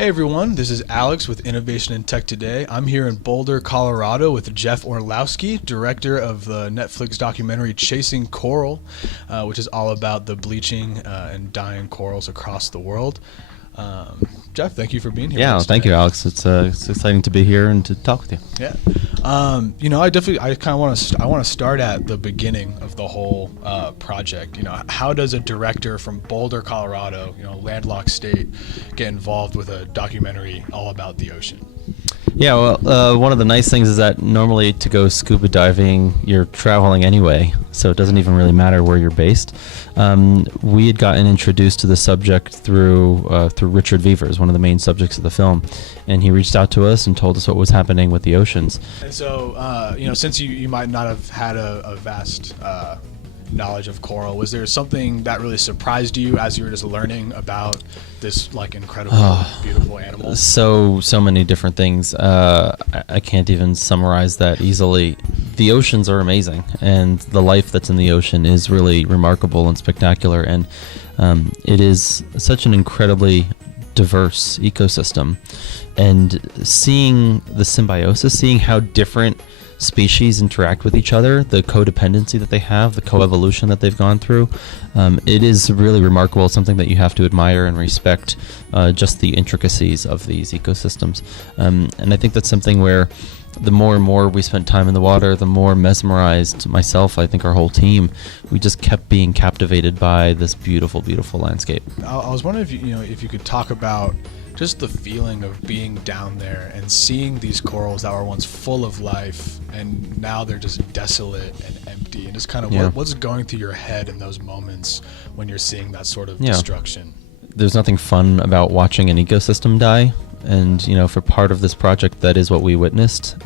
Hey everyone, this is Alex with Innovation in Tech Today. I'm here in Boulder, Colorado with Jeff Orlowski, director of the Netflix documentary Chasing Coral, which is all about the bleaching and dying corals across the world. Jeff, thank you for being here. Yeah, thank you, Alex. It's exciting to be here and to talk with you. Yeah, I kind of want to start at the beginning of the whole project. How does a director from Boulder, Colorado, landlocked state, get involved with a documentary all about the ocean? Yeah, well, one of the nice things is that normally to go scuba diving, you're traveling anyway, so it doesn't even really matter where you're based. We had gotten introduced to the subject through Richard Vevers, one of the main subjects of the film, and he reached out to us and told us what was happening with the oceans. And so, since you might not have had a vast knowledge of coral, was there something that really surprised you as you were just learning about this incredible, beautiful animal? So many different things. I can't even summarize that easily. The oceans are amazing, and the life that's in the ocean is really remarkable and spectacular, and it is such an incredibly diverse ecosystem. And seeing the symbiosis, seeing how different species interact with each other, the codependency that they have, the coevolution that they've gone through, it is really remarkable. It's something that you have to admire and respect, just the intricacies of these ecosystems. And I think that's something where the more and more we spent time in the water, the more mesmerized myself, I think our whole team, we just kept being captivated by this beautiful, beautiful landscape. I was wondering if you could talk about just the feeling of being down there and seeing these corals that were once full of life and now they're just desolate and empty, and just kind of what's going through your head in those moments when you're seeing that sort of destruction. There's nothing fun about watching an ecosystem die, and for part of this project, that is what we witnessed.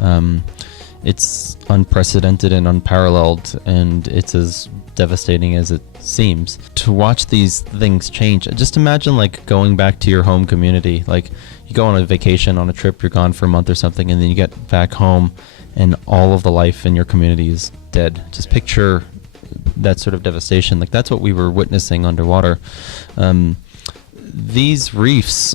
It's unprecedented and unparalleled, and it's as devastating as it seems. To watch these things change, just imagine going back to your home community. You go on a vacation, on a trip, you're gone for a month or something, and then you get back home and all of the life in your community is dead. Just picture that sort of devastation. That's what we were witnessing underwater. These reefs,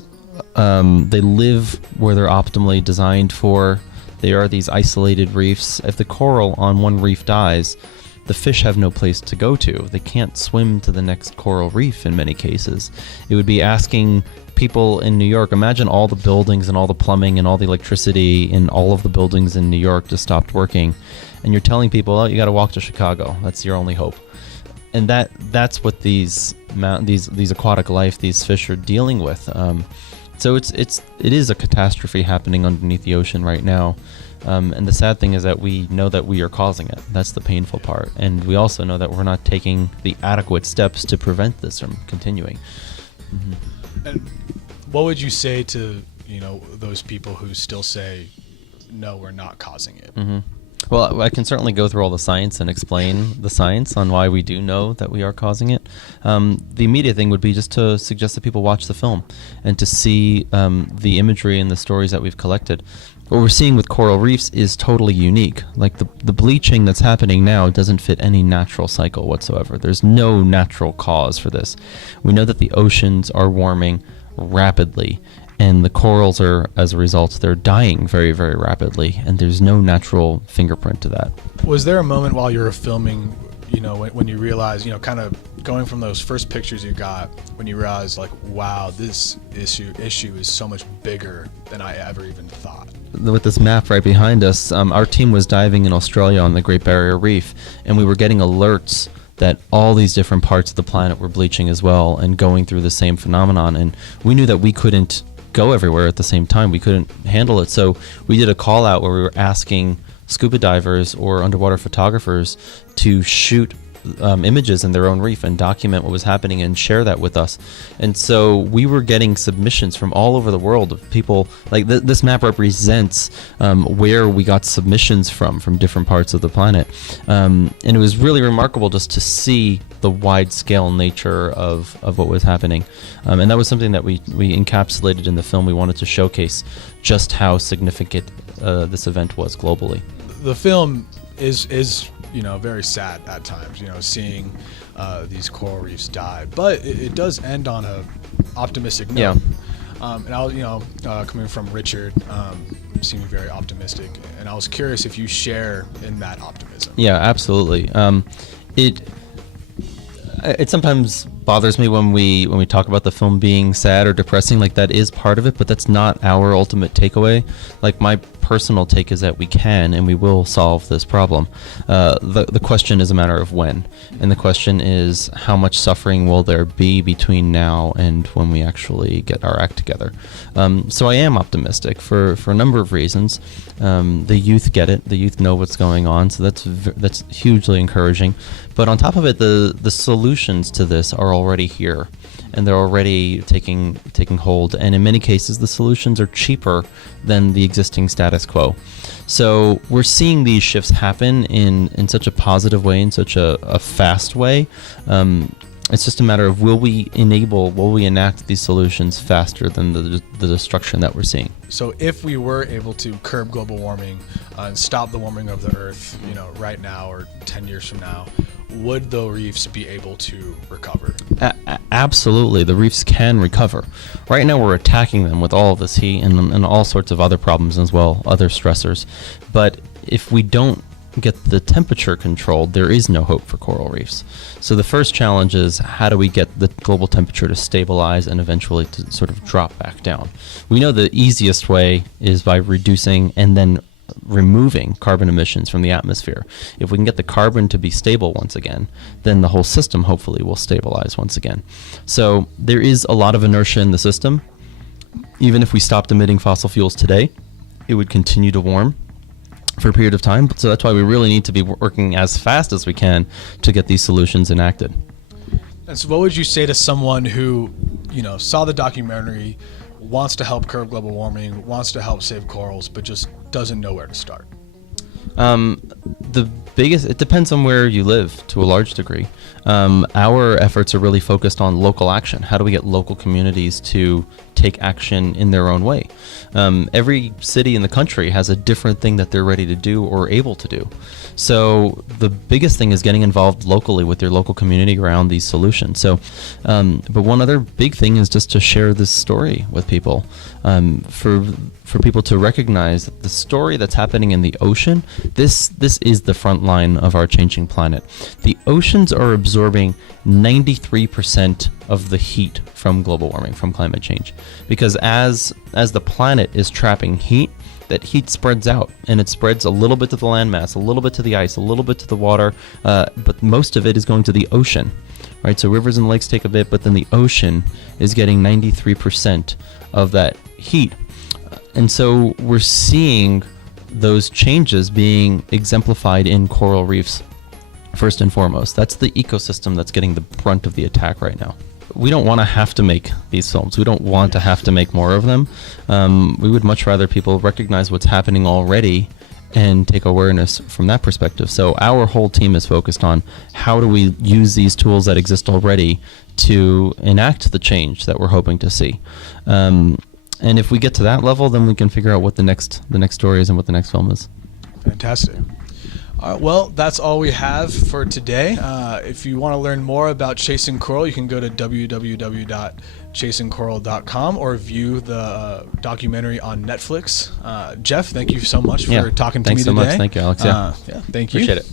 they live where they're optimally designed for. They are these isolated reefs. If the coral on one reef dies, the fish have no place to go to. They can't swim to the next coral reef in many cases. It would be asking people in New York, imagine all the buildings and all the plumbing and all the electricity in all of the buildings in New York just stopped working. And you're telling people, oh, you got to walk to Chicago. That's your only hope. And that's what these aquatic life, these fish are dealing with. So it is a catastrophe happening underneath the ocean right now. And the sad thing is that we know that we are causing it. That's the painful part. And we also know that we're not taking the adequate steps to prevent this from continuing. Mm-hmm. And what would you say to, those people who still say, no, we're not causing it? Mm-hmm. Well, I can certainly go through all the science and explain the science on why we do know that we are causing it. The immediate thing would be just to suggest that people watch the film and to see the imagery and the stories that we've collected. What we're seeing with coral reefs is totally unique. The bleaching that's happening now doesn't fit any natural cycle whatsoever. There's no natural cause for this. We know that the oceans are warming rapidly, and the corals are, as a result, they're dying very, very rapidly, and there's no natural fingerprint to that. Was there a moment while you were filming, when you realized, kind of going from those first pictures you got, when you realized, wow, this issue is so much bigger than I ever even thought? With this map right behind us, our team was diving in Australia on the Great Barrier Reef, and we were getting alerts that all these different parts of the planet were bleaching as well and going through the same phenomenon, and we knew that we couldn't go everywhere at the same time. We couldn't handle it, so we did a call out where we were asking scuba divers or underwater photographers to shoot images in their own reef and document what was happening and share that with us. And so we were getting submissions from all over the world of people. This map represents where we got submissions from different parts of the planet, and it was really remarkable just to see the wide scale nature of what was happening, and that was something that we encapsulated in the film. We wanted to showcase just how significant this event was globally. The film is very sad at times, seeing these coral reefs die, but it does end on a optimistic note. And I was, coming from Richard, seeming very optimistic, and I was curious if you share in that optimism. Yeah, absolutely. It sometimes bothers me when we talk about the film being sad or depressing. Like, that is part of it, but that's not our ultimate takeaway. Like, my personal take is that we can and we will solve this problem. The question is a matter of when, and the question is how much suffering will there be between now and when we actually get our act together. So I am optimistic for a number of reasons. The youth get it. The youth know what's going on, so that's hugely encouraging. But on top of it, the solutions to this are already here, and they're already taking hold. And in many cases, the solutions are cheaper than the existing status quo. So we're seeing these shifts happen in such a positive way, in such a fast way. It's just a matter of will we enact these solutions faster than the destruction that we're seeing. So if we were able to curb global warming and stop the warming of the Earth, right now or 10 years from now, would the reefs be able to recover? Absolutely, the reefs can recover. Right now we're attacking them with all of this heat and all sorts of other problems as well, other stressors. But if we don't get the temperature controlled, there is no hope for coral reefs. So the first challenge is, how do we get the global temperature to stabilize and eventually to sort of drop back down? We know the easiest way is by reducing and then removing carbon emissions from the atmosphere. If we can get the carbon to be stable once again, then the whole system hopefully will stabilize once again. So there is a lot of inertia in the system. Even if we stopped emitting fossil fuels today, it would continue to warm for a period of time. So that's why we really need to be working as fast as we can to get these solutions enacted. And so what would you say to someone who, saw the documentary, wants to help curb global warming, wants to help save corals, but just doesn't know where to start? It depends on where you live to a large degree. Our efforts are really focused on local action. How do we get local communities to take action in their own way? Every city in the country has a different thing that they're ready to do or able to do. So the biggest thing is getting involved locally with your local community around these solutions. So, but one other big thing is just to share this story with people, for people to recognize that the story that's happening in the ocean, this is the front line of our changing planet. The oceans are absorbing 93% of the heat from global warming, from climate change, because as the planet is trapping heat, that heat spreads out, and it spreads a little bit to the landmass, a little bit to the ice, a little bit to the water, but most of it is going to the ocean, right? So rivers and lakes take a bit, but then the ocean is getting 93% of that heat. And so we're seeing those changes being exemplified in coral reefs first and foremost. That's the ecosystem that's getting the brunt of the attack right now. We don't want to have to make these films. We don't want to have to make more of them. We would much rather people recognize what's happening already and take awareness from that perspective. So our whole team is focused on how do we use these tools that exist already to enact the change that we're hoping to see. And if we get to that level, then we can figure out what the next story is and what the next film is. Fantastic. Well, that's all we have for today. If you want to learn more about Chasing Coral, you can go to www.chasingcoral.com or view the documentary on Netflix. Jeff, thank you so much for talking to me today. Thanks so much. Thank you, Alex. Yeah, thank you. Appreciate it.